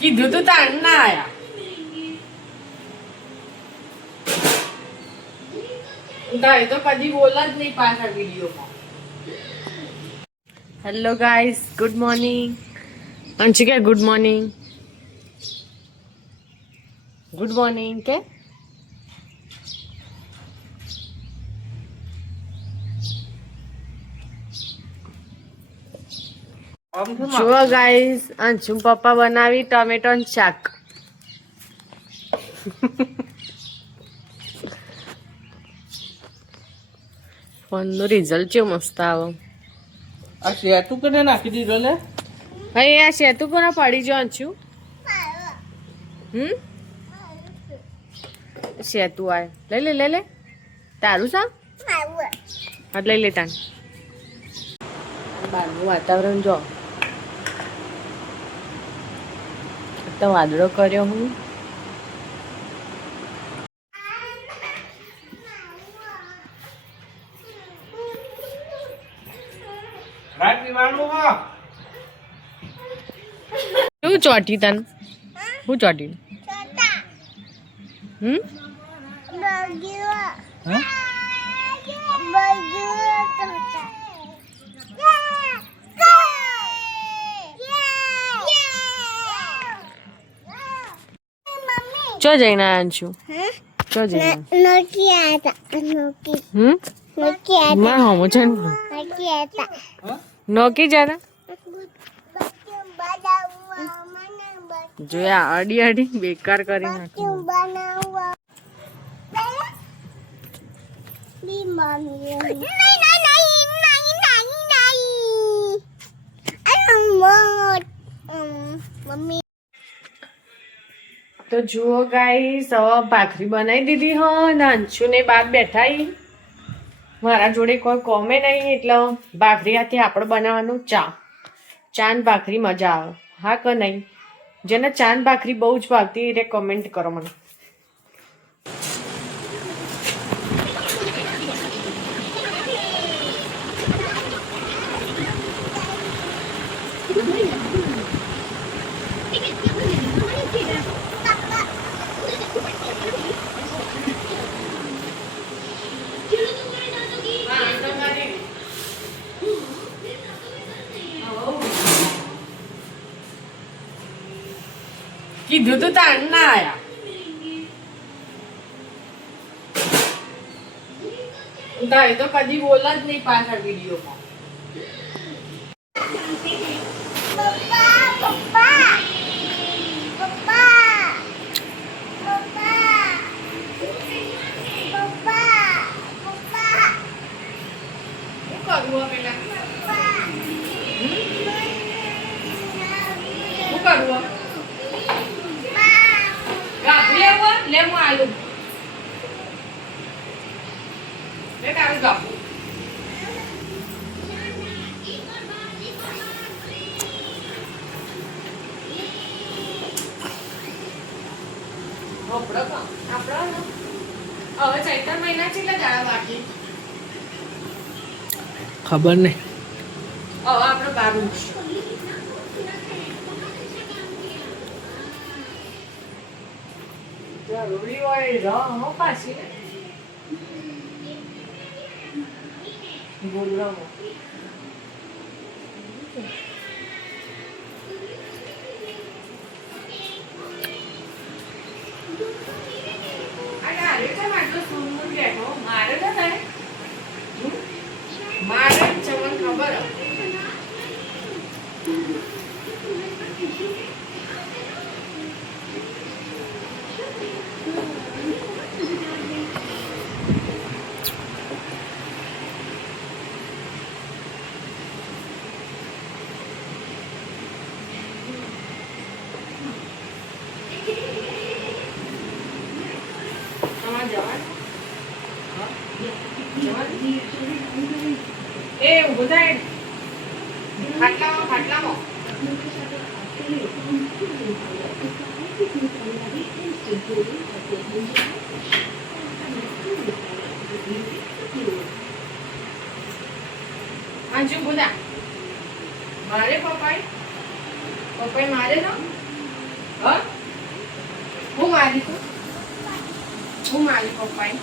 કીધું તો તાણ ના આયા. ગાય તો કદી બોલ જ નહીં પાછા વિડીયોમાં. Hello guys, good morning. Anshika good morning. Good morning કે જુઓ ગાઈસ, અંશુ પપ્પા બનાવી ટમેટો નું શાક. ફોન નું રિઝલ્ટ કેવું મસ્ત આવે. આ સેતુ કને નાખી દીધો લે. હવે આ સેતુ કોના પડી જો અંશુ? સેતુ આય લઈ લે તારું સા હા લઈ લે તાન. બહારનું વાતાવરણ જો તો વાદળો કર્યો હું. શું ચોટી તન? શું ચોટી? ચો જઈને આયા છું? ચો જઈને માં હમો છે નોકી જરા જોયા અડી અડી બેકાર કરી નાખી. તો જુઓ ગાઈસ, હવે ભાખરી બનાવી દીધી હો ને અંશુ ને બાદ બેઠા ઈ. મારા જોડે કોઈ કોમે નહીં એટલે ભાખરી હાથે આપણે બનાવવાનું ચા ને ભાખરી મજા આવે. હા કે નહીં? જેને ચા ને ભાખરી બહુ જ ભાવતી એટલે કમેન્ટ કરો મને. કીધું તો તાણ ના આયા. ગાય તો કદી બોલ જ નહીં પાછા વિડીયોમાં. લે હું આલુ લે તારું ગાપુ હવે ચૈત્ર મહિના કેટલા દાડા બાકી ખબર નહીં. હવે આપણે 12 જરૂરી હોય રહો પાછી બોલવા મારે ના થાય મારે ચમન ખબર એ ઉભો થાય ખાટલામાં અંજુ બોલા મારે પપ્પાએ મારે ના હા હું મારી તું હું મારી પપ્પાએ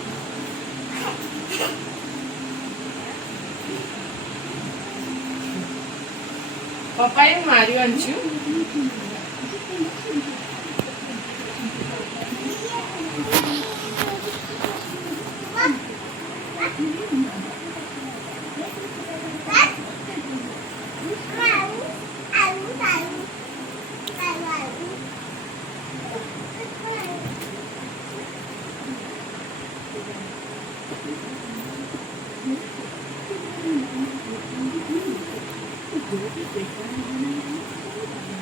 પપ્પાએ માર્યું અંશુ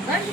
બસ